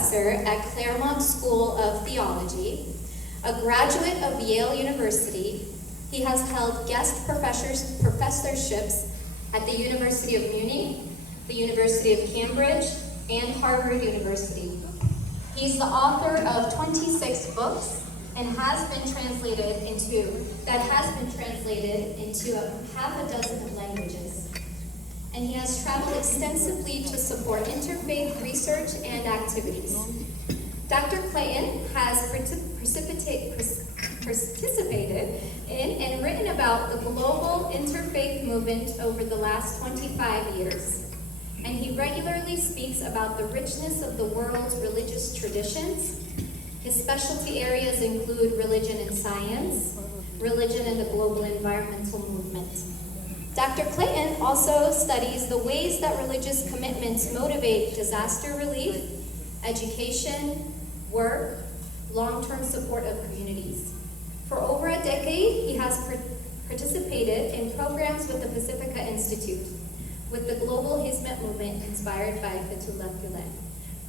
professor at Claremont School of Theology, a graduate of Yale University. He has held guest professorships at the University of Munich, the University of Cambridge, and Harvard University. He's the author of 26 books and has been translated into half a dozen languages. And he has traveled extensively to support interfaith research and activities. Dr. Clayton has participated in and written about the global interfaith movement over the last 25 years. And he regularly speaks about the richness of the world's religious traditions. His specialty areas include religion and science, religion and the global environmental movement. Dr. Clayton also studies the ways that religious commitments motivate disaster relief, education, work, long-term support of communities. For over a decade, he has participated in programs with the Pacifica Institute, with the global Hizmet movement inspired by Fethullah Gulen.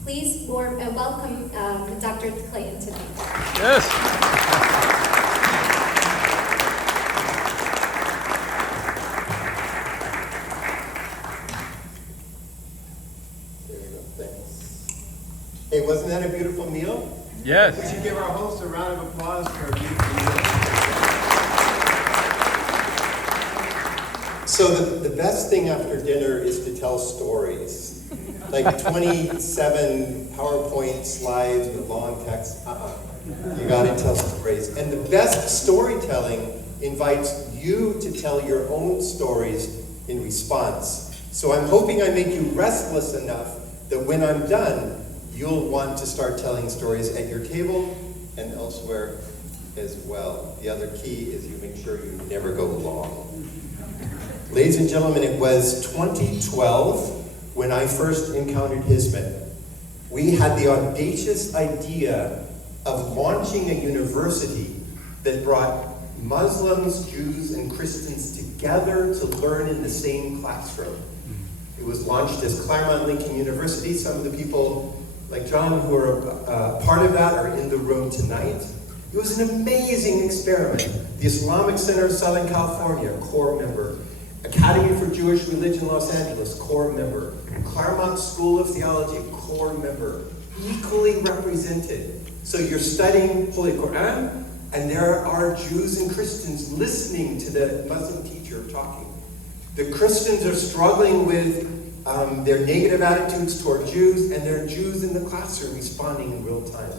Please welcome Dr. Clayton tonight. Yes. There you go, thanks. Hey, wasn't that a beautiful meal? Yes. Would you give our host a round of applause for a beautiful meal? So the best thing after dinner is to tell stories. Like 27 PowerPoint slides with long text. You gotta tell stories. And the best storytelling invites you to tell your own stories in response. So I'm hoping I make you restless enough that when I'm done, you'll want to start telling stories at your table and elsewhere as well. The other key is you make sure you never go long. Ladies and gentlemen, it was 2012 when I first encountered Hizmet. We had the audacious idea of launching a university that brought Muslims, Jews, and Christians together to learn in the same classroom. It was launched as Claremont Lincoln University. Some of the people, like John, who are part of that are in the room tonight. It was an amazing experiment. The Islamic Center of Southern California, core member. Academy for Jewish Religion, Los Angeles, core member. Claremont School of Theology, core member. Equally represented. So you're studying Holy Quran, and there are Jews and Christians listening to the Muslim teacher talking. The Christians are struggling with their negative attitudes toward Jews, and there are Jews in the classroom responding in real time.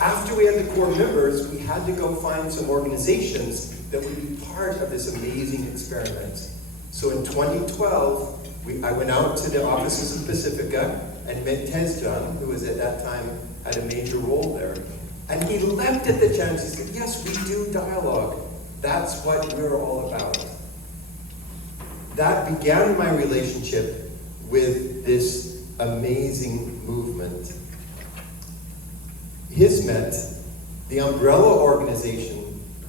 After we had the core members, we had to go find some organizations that would be part of this amazing experiment. So in 2012, I went out to the offices of Pacifica and met Tezcan, who was at that time had a major role there. And he leapt at the chance. He said, yes, we do dialogue. That's what we're all about. That began my relationship with this amazing movement. Hizmet, the umbrella organization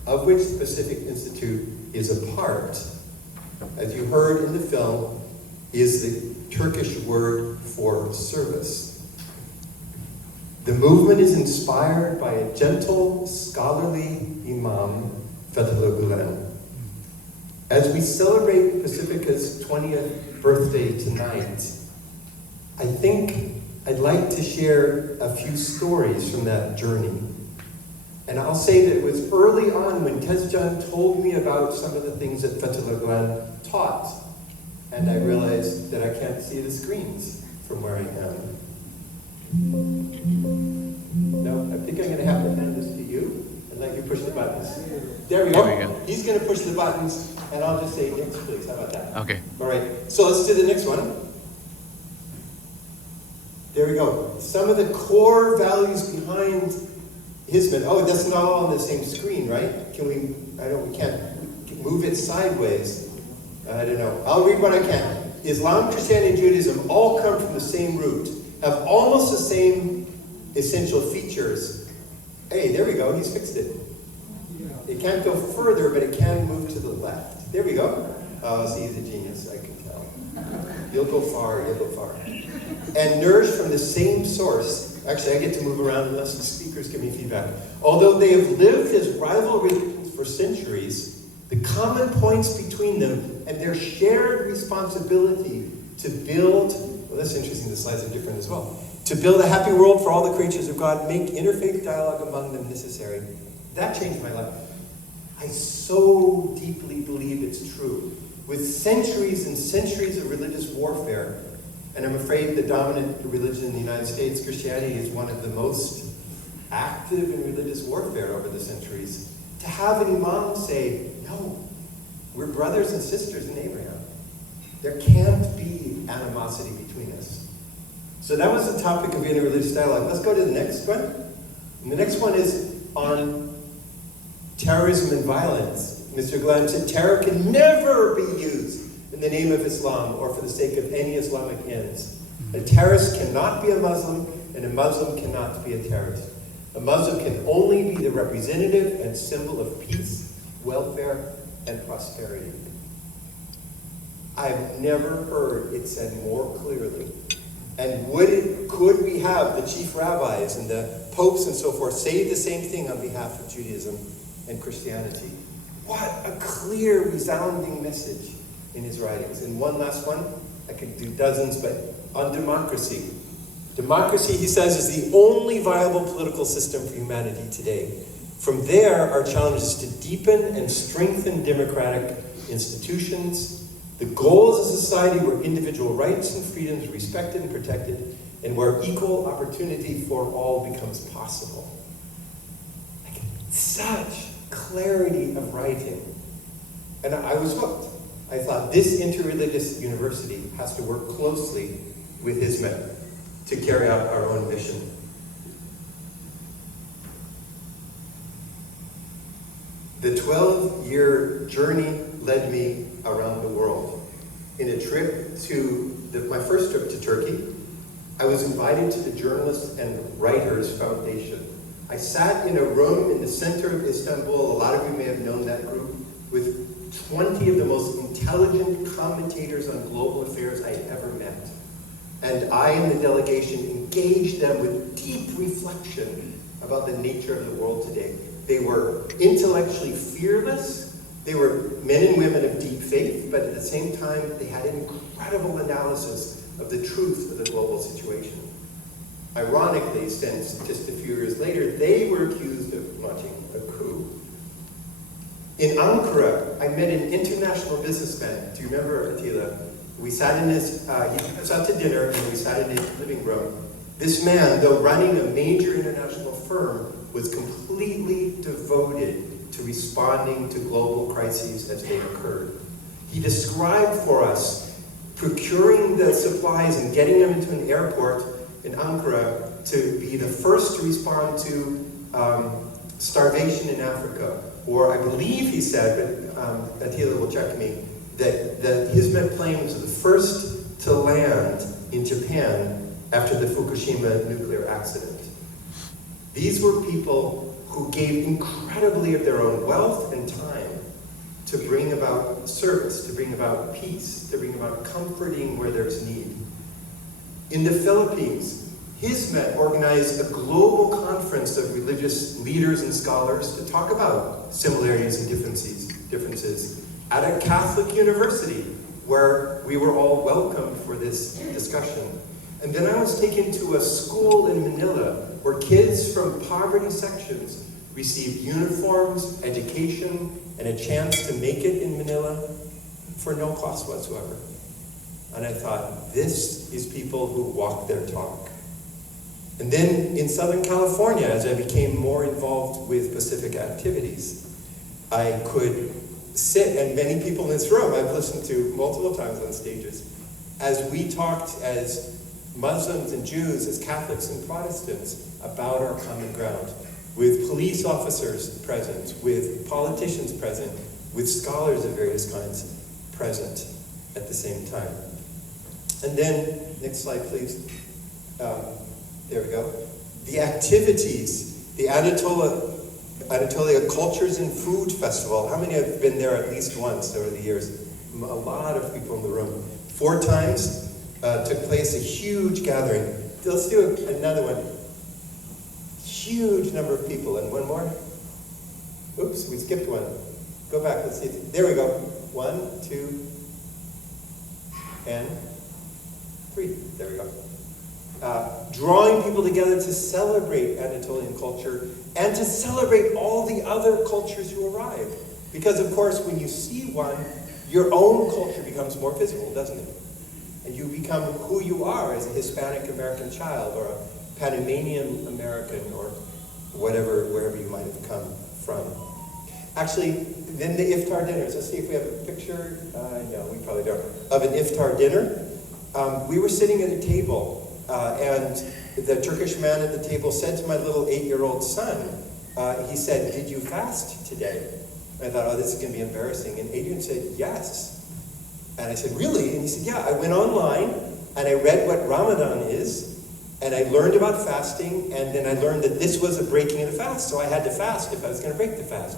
of which the Pacific Institute is a part, as you heard in the film, is the Turkish word for service. The movement is inspired by a gentle, scholarly imam, Fethullah Gulen. As we celebrate Pacifica's 20th birthday tonight, I think I'd like to share a few stories from that journey. And I'll say that it was early on when Tezcan told me about some of the things that Fethullah Gulen taught, and I realized that I can't see the screens from where I am. No, I think I'm going to have to hand this to you and let you push the buttons. There we go. He's going to push the buttons, and I'll just say next, please. How about that? Okay. All right. So let's do the next one. There we go. Some of the core values behind Hizmet. Oh, that's not all on the same screen, right? Can we? We can't move it sideways. I don't know. I'll read what I can. Islam, Christianity, and Judaism all come from the same root, have almost the same essential features. Hey, there we go. He's fixed it. It can't go further, but it can move to the left. There we go. Oh, see, he's a genius. I can tell. You'll go far. You'll go far. and nourished from the same source. Actually, I get to move around unless the speakers give me feedback. Although they have lived as rival religions for centuries, the common points between them and their shared responsibility to build, well, that's interesting, the slides are different as well, to build a happy world for all the creatures of God, make interfaith dialogue among them necessary. That changed my life. I so deeply believe it's true. With centuries and centuries of religious warfare, and I'm afraid the dominant religion in the United States, Christianity, is one of the most active in religious warfare over the centuries. To have an imam say, no, we're brothers and sisters in Abraham. There can't be animosity between us. So that was the topic of interreligious dialogue. Let's go to the next one. And the next one is on terrorism and violence. Mr. Glenn said, terror can never be used in the name of Islam or for the sake of any Islamic ends. A terrorist cannot be a Muslim, and a Muslim cannot be a terrorist. A Muslim can only be the representative and symbol of peace, welfare, and prosperity. I've never heard it said more clearly. And could we have the chief rabbis and the popes and so forth say the same thing on behalf of Judaism and Christianity? What a clear, resounding message in his writings. And one last one, I could do dozens, but on democracy. Democracy, he says, is the only viable political system for humanity today. From there, our challenge is to deepen and strengthen democratic institutions. The goal is a society where individual rights and freedoms are respected and protected, and where equal opportunity for all becomes possible. Like, such clarity of writing. And I was hooked. I thought this interreligious university has to work closely with his men to carry out our own mission. The 12-year journey led me around the world. In a trip to, my first trip to Turkey, I was invited to the Journalists and Writers Foundation. I sat in a room in the center of Istanbul, a lot of you may have known that group, with 20 of the most intelligent commentators on global affairs I had ever met. And I and the delegation engaged them with deep reflection about the nature of the world today. They were intellectually fearless. They were men and women of deep faith, but at the same time, they had an incredible analysis of the truth of the global situation. Ironically, since just a few years later, they were accused of launching a coup. In Ankara, I met an international businessman. Do you remember Attila? We sat in his, he took us out to dinner, and we sat in his living room. This man, though running a major international firm, was completely devoted to responding to global crises as they occurred. He described for us procuring the supplies and getting them into an airport in Ankara to be the first to respond to starvation in Africa. Or I believe he said, but Attila will check me, that his plane was the first to land in Japan after the Fukushima nuclear accident. These were people who gave incredibly of their own wealth and time to bring about service, to bring about peace, to bring about comforting where there's need. In the Philippines, his men organized a global conference of religious leaders and scholars to talk about similarities and differences at a Catholic university where we were all welcomed for this discussion. And then I was taken to a school in Manila where kids from poverty sections received uniforms, education, and a chance to make it in Manila for no cost whatsoever. And I thought, this is people who walk their talk. And then in Southern California, as I became more involved with Pacifica activities, I could sit, and many people in this room I've listened to multiple times on stages, as we talked as Muslims and Jews, as Catholics and Protestants, about our common ground, with police officers present, with politicians present, with scholars of various kinds present at the same time. And then, next slide please. There we go. The activities, the Anatolia Cultures and Food Festival. How many have been there at least once over the years? A lot of people in the room. 4 times. took place, a huge gathering. Let's do another one. Huge number of people. And one more. Oops, we skipped one. Go back, let's see. There we go. 1, 2, and 3. There we go. Drawing people together to celebrate Anatolian culture and to celebrate all the other cultures who arrived. Because, of course, when you see one, your own culture becomes more visible, doesn't it? And you become who you are as a Hispanic American child or a Panamanian American or whatever, wherever you might have come from. Actually, then the iftar dinners. Let's see if we have a picture. No, we probably don't. Of an iftar dinner. We were sitting at a table, and the Turkish man at the table said to my little 8-year-old son, he said, "Did you fast today?" And I thought, oh, this is going to be embarrassing. And Adrian said, "Yes." And I said, "Really?" And he said, "Yeah, I went online, and I read what Ramadan is, and I learned about fasting, and then I learned that this was a breaking of the fast, so I had to fast if I was going to break the fast."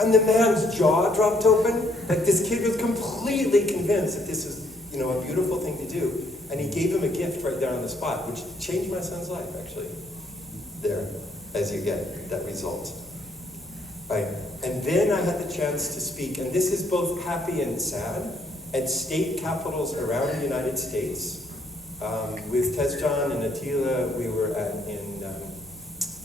And the man's jaw dropped open. Like, this kid was completely convinced that this is, a beautiful thing to do. And he gave him a gift right there on the spot, which changed my son's life, actually. There, as you get that result. Right. And then I had the chance to speak, and this is both happy and sad, at state capitals around the United States. With Tezcan and Attila, we were in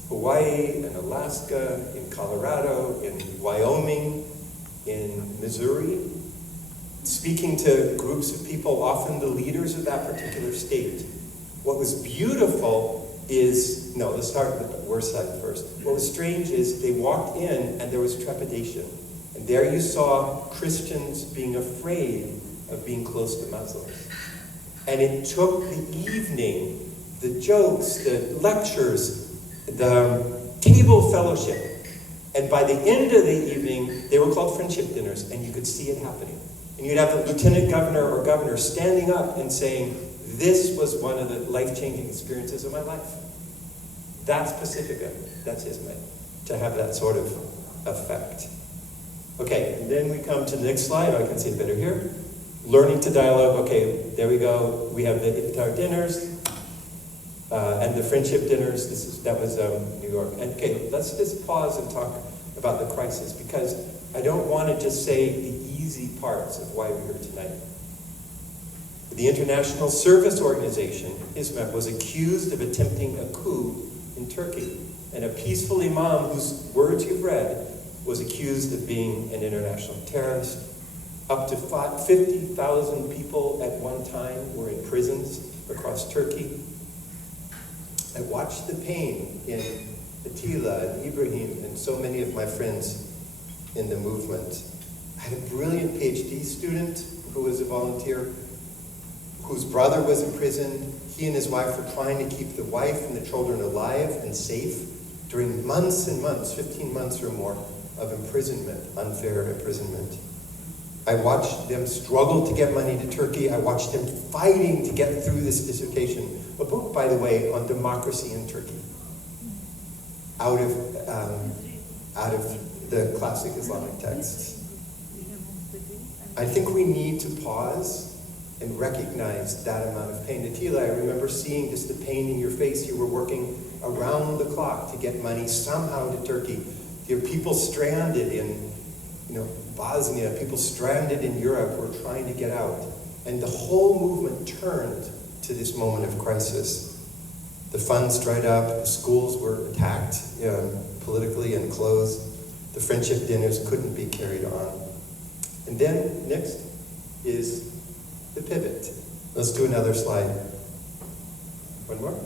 Hawaii, in Alaska, in Colorado, in Wyoming, in Missouri, speaking to groups of people, often the leaders of that particular state. What was beautiful is, let's start with the worst side first. What was strange is they walked in and there was trepidation. And there you saw Christians being afraid of being close to Muslims. And it took the evening, the jokes, the lectures, the table fellowship. And by the end of the evening, they were called friendship dinners, and you could see it happening. And you'd have the lieutenant governor or governor standing up and saying, "This was one of the life-changing experiences of my life." That's Pacifica. That's Ismet, to have that sort of effect. Okay, and then we come to the next slide. I can see it better here. Learning to dialogue. Okay, there we go. We have the iftar dinners. And the friendship dinners, that was New York. And okay, let's just pause and talk about the crisis, because I don't want to just say the easy parts of why we're here tonight. The International Service Organization, ISMET, was accused of attempting a coup in Turkey. And a peaceful imam whose words you've read was accused of being an international terrorist. Up to 50,000 people at one time were in prisons across Turkey. I watched the pain in Attila and Ibrahim and so many of my friends in the movement. I had a brilliant PhD student who was a volunteer, whose brother was in prison. He and his wife were trying to keep the wife and the children alive and safe during months and months, 15 months or more, of imprisonment, unfair imprisonment. I watched them struggle to get money to Turkey. I watched them fighting to get through this dissertation. A book, by the way, on democracy in Turkey. Out of the classic Islamic texts. I think we need to pause and recognize that amount of pain. Attila, I remember seeing just the pain in your face. You were working around the clock to get money somehow to Turkey. There are people stranded in Bosnia, people stranded in Europe were trying to get out. And the whole movement turned to this moment of crisis. The funds dried up, the schools were attacked politically and closed. The friendship dinners couldn't be carried on. And then, next is the pivot. Let's do another slide. One more.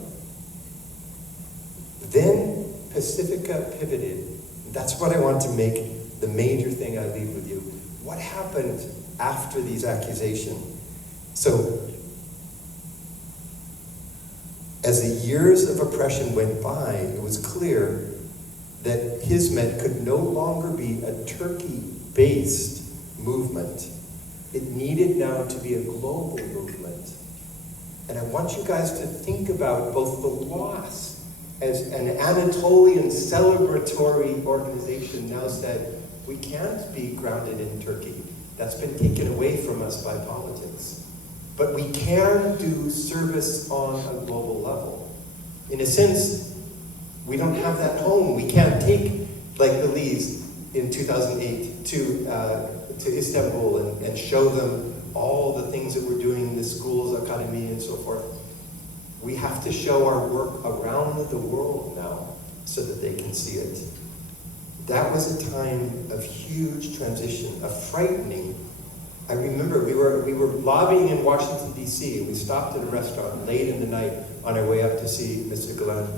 Then Pacifica pivoted. That's what I want to make the major thing I leave with you. What happened after these accusations? So, as the years of oppression went by, it was clear that Hizmet could no longer be a Turkey-based movement. It needed now to be a global movement. And I want you guys to think about both the loss as an Anatolian celebratory organization now said, we can't be grounded in Turkey. That's been taken away from us by politics. But we can do service on a global level. In a sense, we don't have that home. We can't take, like the Lees in 2008, to Istanbul and show them all the things that we're doing in the schools, academy, and so forth. We have to show our work around the world now so that they can see it. That was a time of huge transition, of frightening. I remember we were lobbying in Washington, D.C. We stopped at a restaurant late in the night on our way up to see Mr. Gala,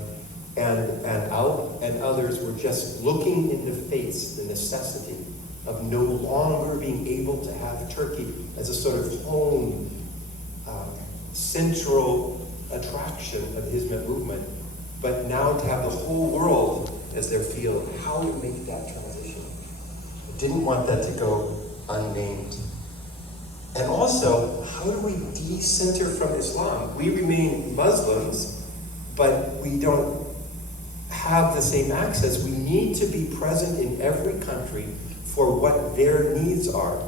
and Al and others were just looking in the face the necessity of no longer being able to have Turkey as a sort of home, central attraction of the Hizmet movement, but now to have the whole world as their field. How to make that transition? I didn't want that to go unnamed. And also, how do we de-center from Islam? We remain Muslims, but we don't have the same access. We need to be present in every country for what their needs are.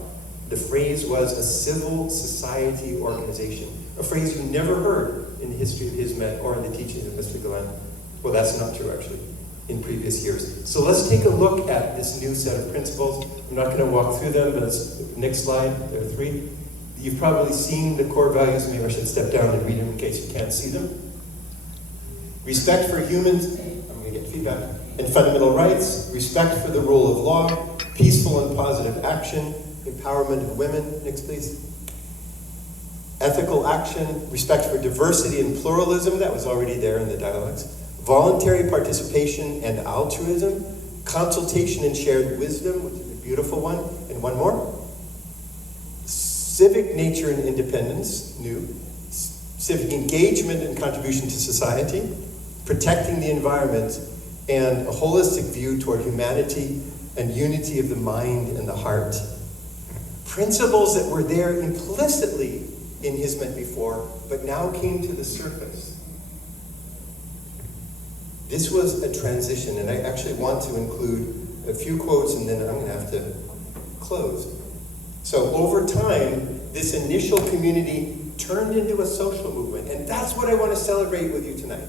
The phrase was a civil society organization, a phrase you never heard in the history of Hizmet or in the teachings of Mr. Galan. Well, that's not true, actually, in previous years. So let's take a look at this new set of principles. I'm not going to walk through them, but next slide, there are 3. You've probably seen the core values. Maybe I should step down and read them in case you can't see them. Respect for humans, I'm going to get feedback, and fundamental rights, respect for the rule of law, peaceful and positive action, empowerment of women, next please. Ethical action, respect for diversity and pluralism, that was already there in the dialogues. Voluntary participation and altruism, consultation and shared wisdom, which is a beautiful one, and one more. Civic nature and independence, new. Civic engagement and contribution to society, protecting the environment, and a holistic view toward humanity and unity of the mind and the heart. Principles that were there implicitly in Hizmet before, but now came to the surface. This was a transition, and I actually want to include a few quotes, and then I'm going to have to close. So over time, this initial community turned into a social movement, and that's what I want to celebrate with you tonight.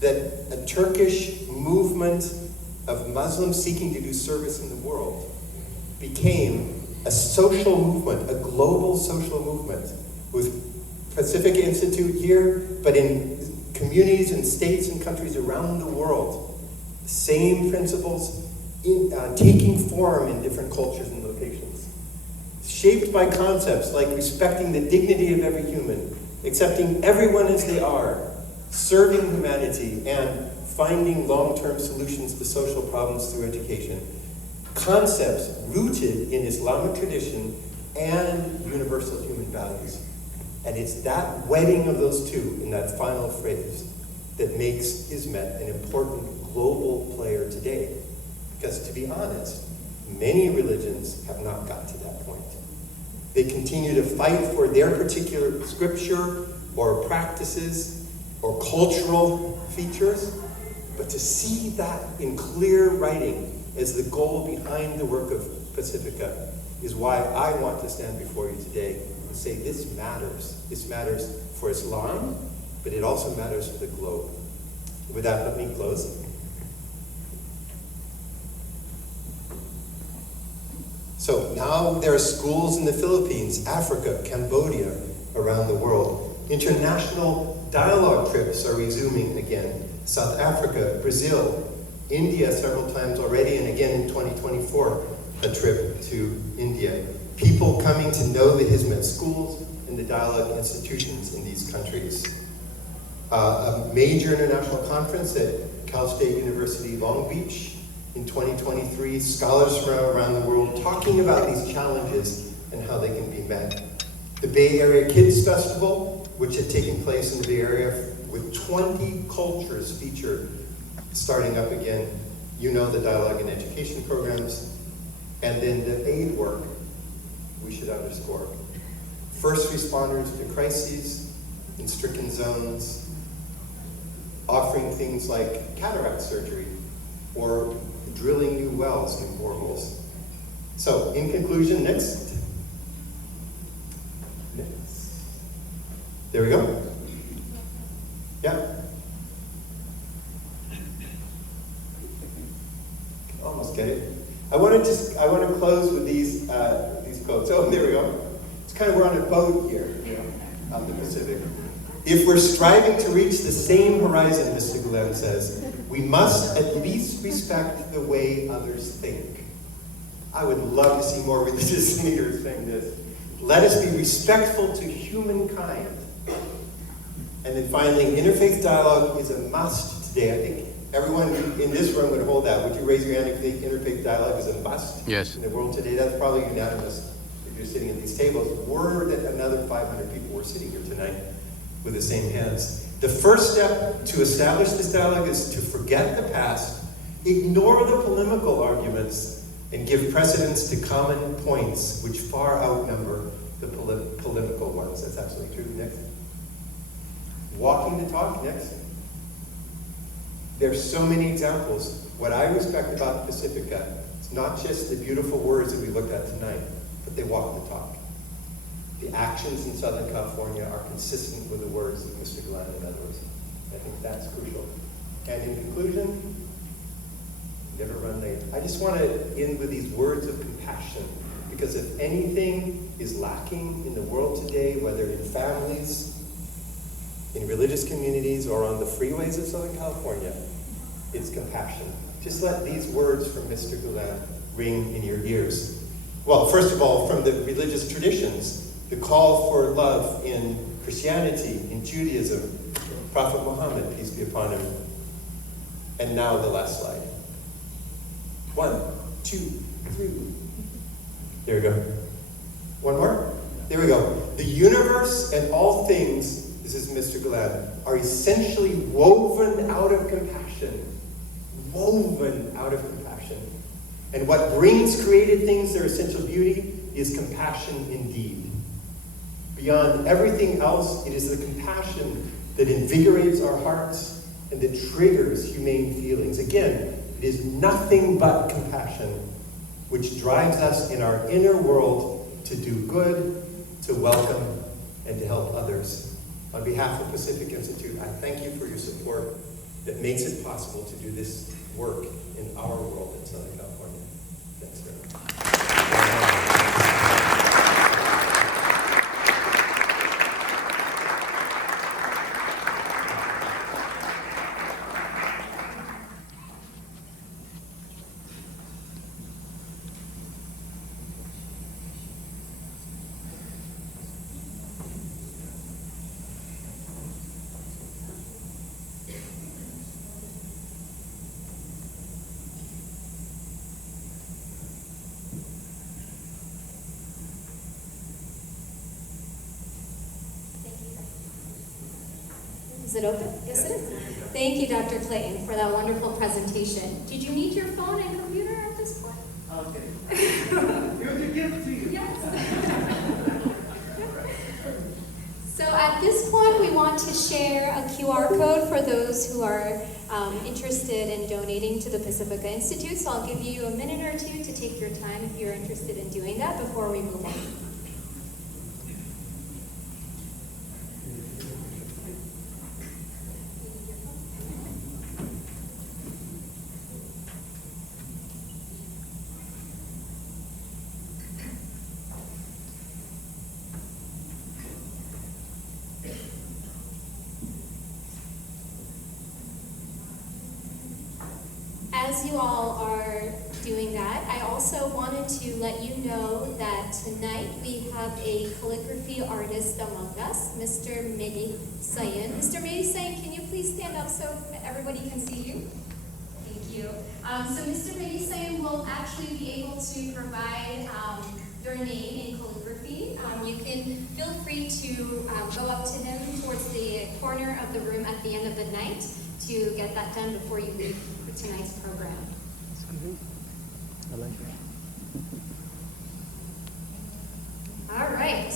That a Turkish movement of Muslims seeking to do service in the world became a social movement, a global social movement, with Pacifica Institute here, but in communities and states and countries around the world. Same principles taking form in different cultures and locations. Shaped by concepts like respecting the dignity of every human, accepting everyone as they are, serving humanity, and finding long-term solutions to social problems through education. Concepts rooted in Islamic tradition and universal human values. And it's that wedding of those two in that final phrase that makes Hizmet an important global player today. Because to be honest, many religions have not got to that point. They continue to fight for their particular scripture or practices or cultural features, but to see that in clear writing as the goal behind the work of Pacifica is why I want to stand before you today and say this matters. This matters for Islam, but it also matters for the globe. With that, let me close. So now there are schools in the Philippines, Africa, Cambodia, around the world. International dialogue trips are resuming again. South Africa, Brazil, India several times already, and again in 2024, a trip to India. People coming to know the Hizmet schools and the dialogue institutions in these countries. A major international conference at Cal State University, Long Beach in 2023. Scholars from around the world talking about these challenges and how they can be met. The Bay Area Kids Festival, which had taken place in the Bay Area with 20 cultures featured, starting up again. You know the dialogue and education programs. And then the aid work, we should underscore. First responders to crises in stricken zones, offering things like cataract surgery or drilling new wells, new boreholes. So, in conclusion, next. There we go. Yeah. Almost get it. I want to close with these quotes. Oh, there we go. It's kind of, we're on a boat here, out in the Pacific. If we're striving to reach the same horizon, Mr. Gala says, we must at least respect the way others think. I would love to see more religious leaders saying this. Let us be respectful to humankind. And then finally, interfaith dialogue is a must today. I think everyone in this room would hold that. Would you raise your hand if you think interfaith dialogue is a must in the world today? That's probably unanimous if you're sitting at these tables. Were that another 500 people were sitting here tonight with the same hands. The first step to establish this dialogue is to forget the past, ignore the polemical arguments, and give precedence to common points which far outnumber the polemical ones. That's absolutely true. Next. Walking the talk. Next. There's so many examples. What I respect about Pacifica, it's not just the beautiful words that we looked at tonight, but they walk the talk. The actions in Southern California are consistent with the words of Mr. Gala and others. I think that's crucial. And in conclusion, never run late. I just want to end with these words of compassion, because if anything is lacking in the world today, whether in families, in religious communities, or on the freeways of Southern California, it's compassion. Just let these words from Mr. Gala ring in your ears. Well, first of all, from the religious traditions, the call for love in Christianity, in Judaism, Prophet Muhammad, peace be upon him. And now the last slide. 1, 2, 3. There we go. One more? There we go. The universe and all things, this is Mr. Gala, are essentially woven out of compassion. Woven out of compassion. And what brings created things their essential beauty is compassion indeed. Beyond everything else, it is the compassion that invigorates our hearts and that triggers humane feelings. Again, it is nothing but compassion which drives us in our inner world to do good, to welcome, and to help others. On behalf of Pacific Institute, I thank you for your support that makes it possible to do this work in our world in Southern California. Thanks very much. Is it open? Yes, it is. Thank you, Dr. Clayton, for that wonderful presentation. Did you need your phone and computer at this point? Okay. Here's a gift to you. Yes. So at this point, we want to share a QR code for those who are interested in donating to the Pacifica Institute. So I'll give you a minute or two to take your time if you're interested in doing that before we move on. As you all are doing that, I also wanted to let you know that tonight we have a calligraphy artist among us, Mr. Mehdi Sayin. Mr. Mehdi Sayin, can you please stand up so everybody can see you? Thank you. So Mr. Mehdi Sayin will actually be able to provide your name in calligraphy. You can feel free to go up to him towards the corner of the room at the end of the night to get that done before you leave for tonight's program. I like it. All right.